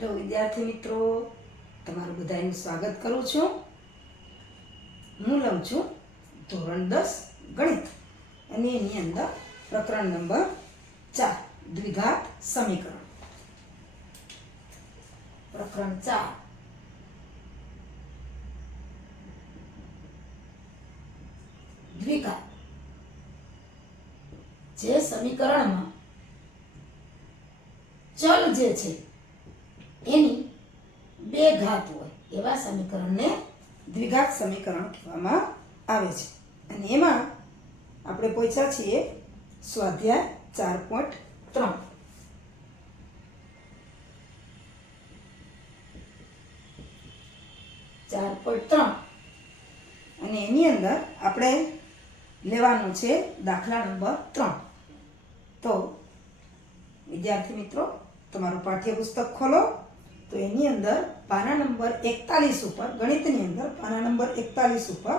Hello વિદ્યાર્થી મિત્રો, તમારું બધાનું સ્વાગત કરું છું. હું લઉં છું ધોરણ 10 ગણિત અને એની અંદર પ્રકરણ નંબર 4 દ્વિઘાત સમીકરણ. પ્રકરણ 4 દ્વિઘાત. જે સમીકરણમાં ચલ જે છે એની બે ઘાત હોય એવા સમીકરણને દ્વિઘાત સમીકરણ કહેવામાં આવે છે. અને એમાં આપણે પહોંચ્યા છીએ સ્વાધ્યાય 4.3. અને એની અંદર આપણે લેવાનું છે દાખલા નંબર 3. તો વિદ્યાર્થી મિત્રો, તમારું પાઠ્યપુસ્તક ખોલો તો એની અંદર પાના નંબર 41 ઉપર, ગણિતની અંદર પાના નંબર 41 ઉપર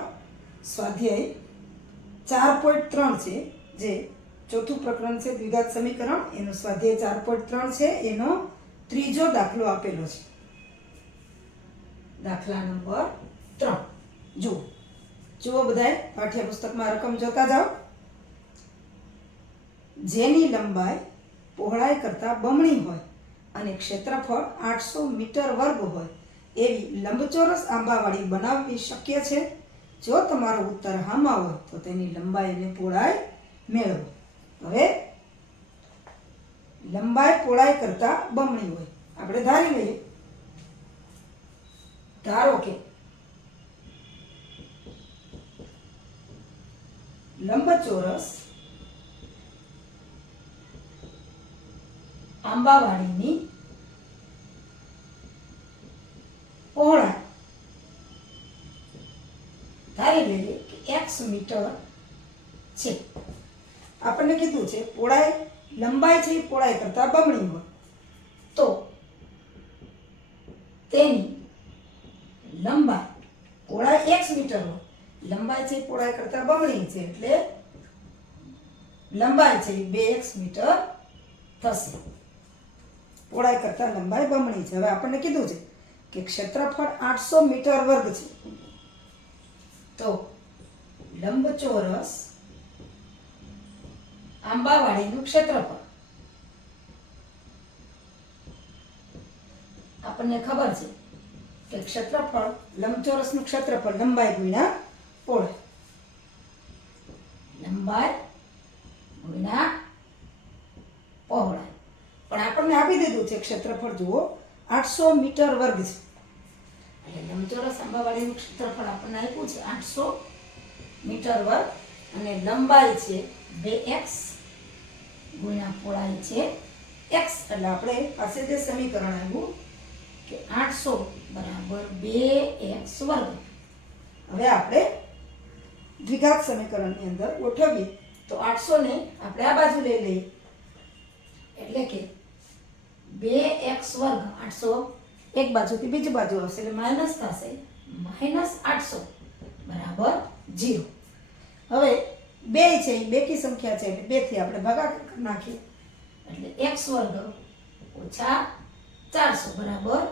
સ્વાધ્યાય 4.3 છે, જે ચોથું પ્રકરણ છે દ્વિઘાત સમીકરણ. એનો સ્વાધ્યાય 4.3 છે, એનો ત્રીજો દાખલો આપેલો છે. દાખલા નંબર 3 જુઓ બધાય પાઠ્યપુસ્તકમાં રકમ જોતા જાઓ. જેની લંબાઈ પહોળાઈ કરતાં બમણી હોય અને ક્ષેત્રફળ 800 મીટર વર્ગ હોય એવી લંબચોરસ આંબાવાળી બનાવવી શક્ય છે. જો તમારો ઉત્તર હામાં હોય તો તેની લંબાઈ અને પહોળાઈ મેળવો. હવે લંબાઈ પહોળાઈ કરતાં બમણી હોય, આપણે ધારી લઈએ. ધારો કે લંબચોરસ આંબાવાડીની પહોળાઈ ધારી લઈએ કે x મીટર છે. આપણને કીધું છે પહોળાઈ, લંબાઈ છે એ પહોળાઈ કરતા બમણી હોય તો તેની લંબાઈ, પહોળાઈ x મીટર હોય, લંબાઈ છે પહોળાઈ કરતા બમણી છે, એટલે લંબાઈ છે 2x મીટર થશે. પહોળાઈ કરતા લંબાઈ બમણી છે. હવે આપણને કીધું છે કે ક્ષેત્રફળ 800 મીટર વર્ગ છે. તો લંબચોરસ આંબાવાડીનું ક્ષેત્રફળ આપણને ખબર છે કે ક્ષેત્રફળ, લંબચોરસનું ક્ષેત્રફળ લંબાઈ ગુણ્યા પહોળાઈ, લંબાઈ ગુણ્યા પહોળાઈ. પણ આપણને આપી દીધું છે ક્ષેત્રફળ, જુઓ 800 મીટર વર્ગ છે. એટલે લંબચોરસ આંબાવાડીનું ક્ષેત્રફળ આપણને આપ્યું છે 800 મીટર વર્ગ અને લંબાઈ છે 2x ગુણ્યા પહોળાઈ છે x. એટલે આપણે પાસે જે સમીકરણ આવ્યું કે 800 બરાબર 2x વર્ગ. હવે આપણે દ્વિઘાત સમીકરણની અંદર ગોઠવીએ તો 800 ને આપણે આ બાજુ લઈ લઈએ, એટલે કે 2x વર્ગ 800 એક બાજુથી બીજી બાજુ આવશે એટલે માઇનસ થશે, -800 બરાબર 0. હવે 2 છે એ બેકી સંખ્યા છે એટલે 2 થી આપણે ભાગાકાર કરી નાખીએ એટલે x વર્ગ ઓછા 400 બરાબર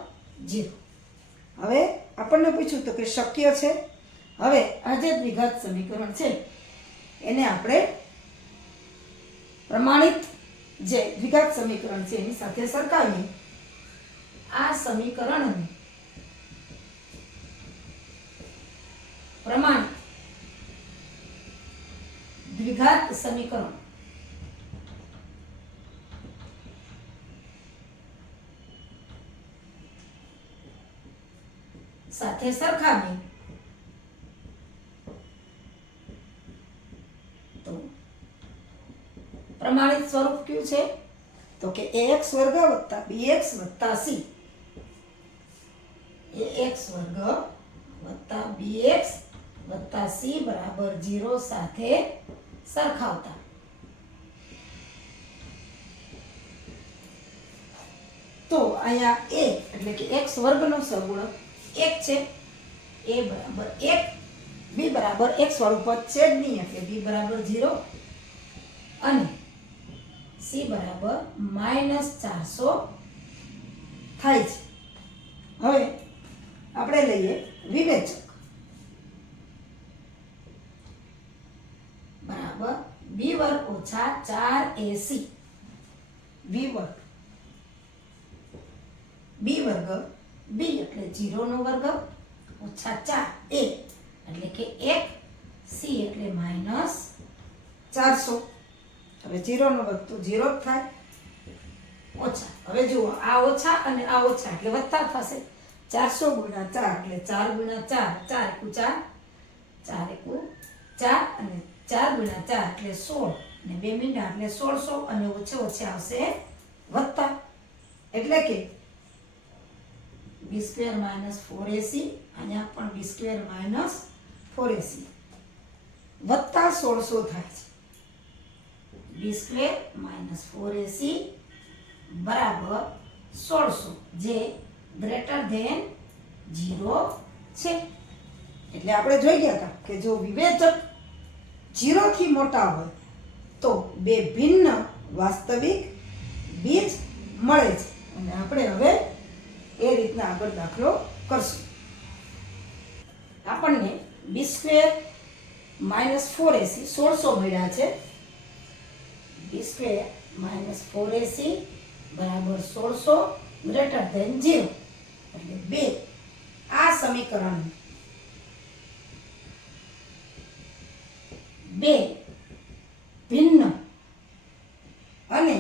0. હવે આપણને પૂછ્યું તો કે શક્ય છે. હવે આ જે દ્વિઘાત સમીકરણ છે એને આપણે પ્રમાણિત જે દ્વિઘાત સમીકરણ છે એની સાથે સરખાવીએ. આ સમીકરણને પ્રમાણિત દ્વિઘાત સમીકરણ સાથે સરખાવીએ તો પ્રમાણિત સ્વરૂપ કયું છે તો કે ax વર્ગ વત્તા bx વત્તા c, ax વર્ગ વત્તા bx વત્તા c બરાબર 0 સાથે સરખાવતા તો અહીંયા a એટલે કે x વર્ગનો સહગુણક 1 છે, a બરાબર 1, b બરાબર x વાળું પદ છે જ નહીં એટલે b બરાબર 0 અને c બરાબર -400 થાય છે. હવે આપણે લઈએ વિવેચક બરાબર b વર્ગ ઓછા 4ac b વર્ગ b એટલે 0 નો વર્ગ ઓછા 4a એટલે કે 1 c એટલે -400. હવે 0 નો વર્ગ તો 0 જ થાય ઓછા. હવે જુઓ આ ઓછા અને આ ઓછા એટલે વત્તા થશે. 400 ગુણ્યા 4 એટલે 4 ગુણ્યા 4 4 એકુ 4 અને 4 ગુણ્યા 4 એટલે 16 અને 2 મીંડા એટલે 1600 અને ઓછે ઓછે આવશે વત્તા એટલે કે b² - 4ac અહીંયા પણ b² - 4ac વત્તા 1600 થાય છે. b² - 4ac બરાબર 1600 જે ગ્રેટર ધેન 0 છે. એટલે આપણે જોઈ ગયા હતા કે જો વિવેચક 0 થી મોટા હોય તો બે ભિન્ન વાસ્તવિક બીજ મળે છે. અને આપણે હવે એ રીતના આગળ દાખલો કરશું. આપણને b² - 4ac 1600 મળ્યા છે. b² - 4ac બરાબર 1600 ગ્રેટર ધેન 0 એટલે 2 આ સમીકરણ 2 ભિન્ન અને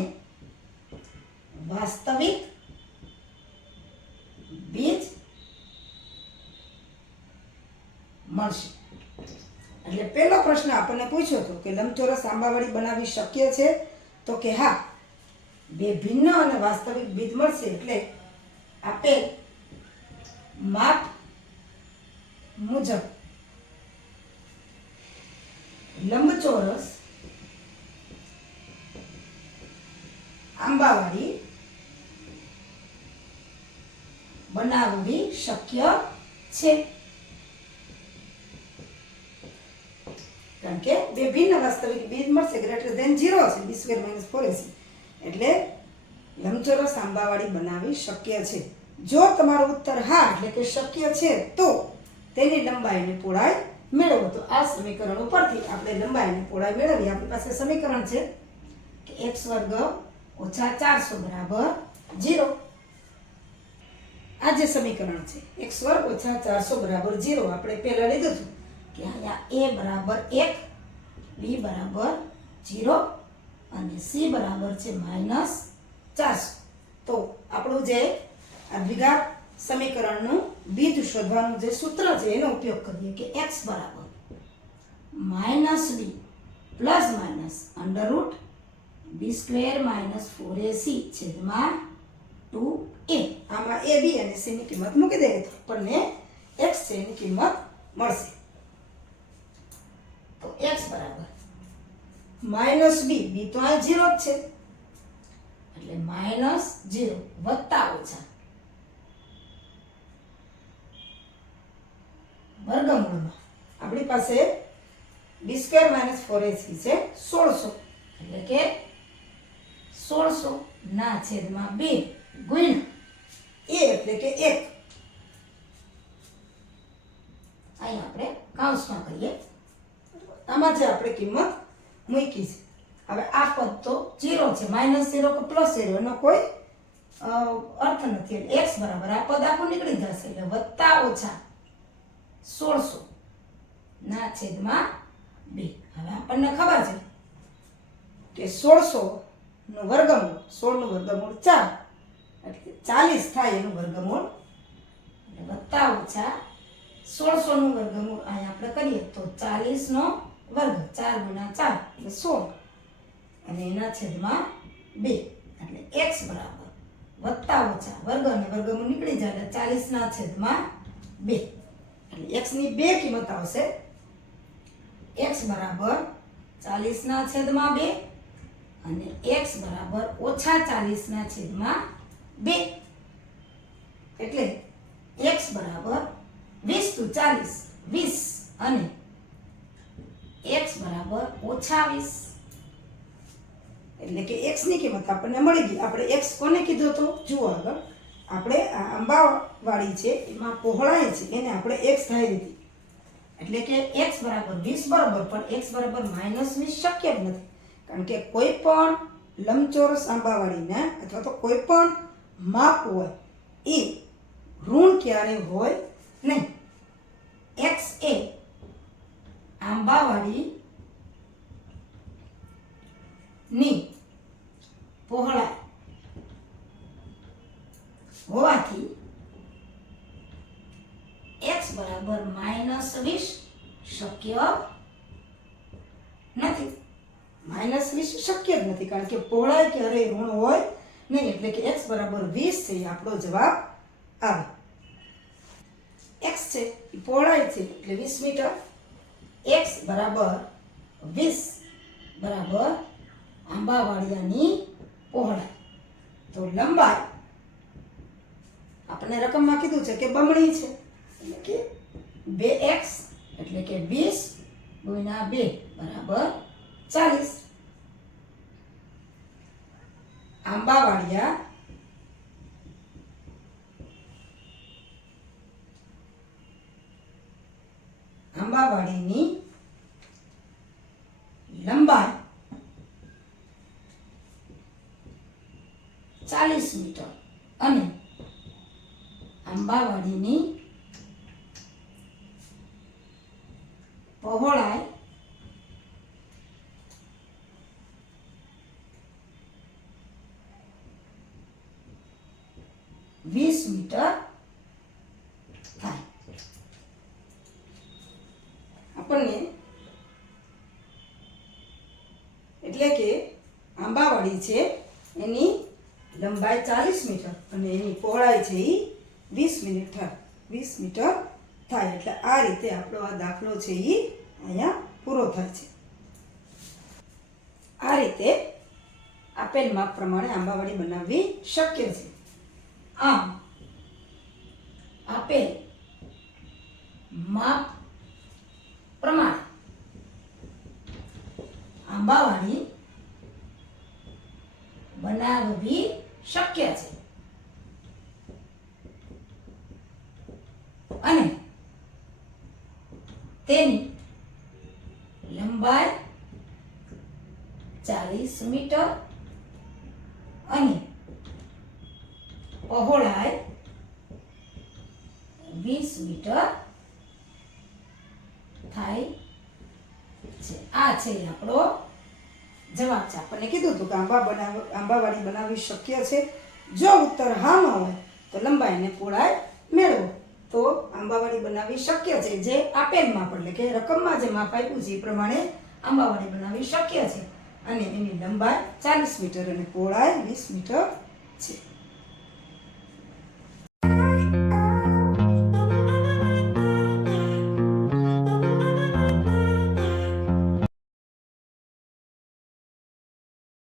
વાસ્તવિક બીજ મળશે. એટલે પહેલો પ્રશ્ન આપણને પૂછ્યો હતો કે લંબચોરસ આંબાવળી બનાવવી શક્ય છે તો કે હા, બે ભિન્ન અને વાસ્તવિક બીજ મળશે. એટલે આપેલ માપ મુજબ લંબચોરસ આંબાવળી બનાવવી શક્ય છે. કારણ કે બે ભિન્ન વાસ્તવિક બીજ મળશે ગ્રેટર ધેન 0 છે b² - 4ac એટલે લંબચોરસ આંબાવળી બનાવવી શક્ય છે. જો તમારો ઉત્તર હા એટલે કે શક્ય છે તો તેની લંબાઈ અને પહોળાઈ મેળવો. તો આ સમીકરણ ઉપરથી આપણે લંબાઈ અને પહોળાઈ મેળવીએ. આપણી પાસે સમીકરણ છે કે x² - 400 બરાબર 0. આ જે સમીકરણ છે x² - 400 બરાબર 0 આપણે પહેલા લીધું હતું કે અહીંયા a બરાબર 1, b બરાબર 0 અને c બરાબર છે -400. તો આપણું જે આ દ્વિઘાત સમીકરણનું બીજ શોધવાનું જે સૂત્ર છે એનો ઉપયોગ કરીએ કે x બરાબર -b plus minus under root b² - 4ac છેદમાં 2a. આમાં a b અને c ની કિંમત મૂકી દઈએ તો આપણને x છે એની કિંમત મળશે. તો x બરાબર -b, b તો આ 0 જ છે એટલે -0 વત્તા ઓછા વર્ગમૂળમાં આપણી પાસે b² - 4ac છે 1600 એટલે કે 1600 ના છેદમાં 2 ગુણ્યા a એટલે કે 1. અહીં આપણે કૌંસમાં કરીએ. આમાં જે આપણે કિંમત મૂકી છે. હવે આ પદ તો 0 છે, -0 કે +0 એનો કોઈ અર્થ નથી. એટલે x બરાબર આ પદ આખું નીકળી જશે એટલે વત્તા ઓછા 1600 ના છેદમાં 2. હવે આપણને ખબર છે કે 1600 નું વર્ગમૂળ 16 નું વર્ગમૂળ 4 એટલે 40 થાય એનું વર્ગમૂળ. એટલે વત્તા ઓછા 1600 નું વર્ગમૂળ અહીં આપણે કરીએ તો 40 નો વર્ગ 4 ગુણ્યા 4 એટલે 16 અને એના છેદમાં 2 એટલે x બરાબર વત્તા ઓછા વર્ગ અને વર્ગમૂળ નીકળી જાય એટલે 40 ના છેદમાં 2 એટલે x ની બે કિંમત આવશે. x બરાબર 40 ના છેદમાં 2 અને x બરાબર -40 ના છેદમાં 2 એટલે x બરાબર 20 * 40 20 અને x બરાબર -20 એટલે કે x ની કિંમત આપણને મળી ગઈ. આપણે x કોને કીધો તો જુઓ આગળ આપણે આ આંબાવાડી છે એમાં પહોળાઈ છે એને આપણે x ધારી દીધી, એટલે કે x બરાબર 20 બરાબર, પણ x બરાબર -20 શક્ય જ નથી, કારણ કે કોઈ પણ લંબચોરસ આંબાવાડીના અથવા તો કોઈ પણ માપ હોય એ ઋણ ક્યારે હોય નહીં. x એ આંબાવાડી ની પહોળાઈ હોવાથી x બરાબર -20 શક્ય નથી. -20 શક્ય જ નથી, કારણ કે પહોળાઈ ક્યારેય ઋણ હોય નહીં, એટલે કે x બરાબર 20 છે એ આપણો જવાબ આવે. x છે એ પહોળાઈ છે એટલે 20 મીટર, x બરાબર 20 બરાબર આંબાવાડિયાની પહોળાઈ. તો લંબાઈ આપણે રકમમાં કીધું છે કે બમણી છે, એટલે કે 2x એટલે કે 20 ગુણ્યા 2 બરાબર 40. આંબાવાડીની લંબાઈ 40 મીટર અને આંબાવાડીની પહોળાઈ 20 મીટર થાય. આપણને એટલે કે આંબાવાડી છે એની લંબાઈ 40 મીટર અને એની પહોળાઈ છે એ 20 મીટર થાય. એટલે આ રીતે આપણો આ દાખલો છે એ અહીંયા પૂરો થાય છે. આ રીતે આપેલ માપ પ્રમાણે આંબાવાડી બનાવવી શક્ય છે. આમ આપેલ માપ પ્રમાણે આંબાવાડી બનાવવી શક્ય છે અને તેની લંબાઈ 40 મીટર અને પહોળાઈ 20 મીટર થાય છે. આ છે આપણો જવાબ છે. આપણને કીધું હતું કે આંબાવાડી બનાવવી શક્ય છે. જો ઉત્તર હા ન હોય તો લંબાઈ અને પહોળાઈ મેળવો. તો આંબાવાડી બનાવવી શક્ય છે. જે આપેલ માપ એટલે કે રકમમાં જે માપ આપ્યું છે એ પ્રમાણે આંબાવાડી બનાવવી શક્ય છે અને એની લંબાઈ 40 મીટર અને પહોળાઈ 20 મીટર છે.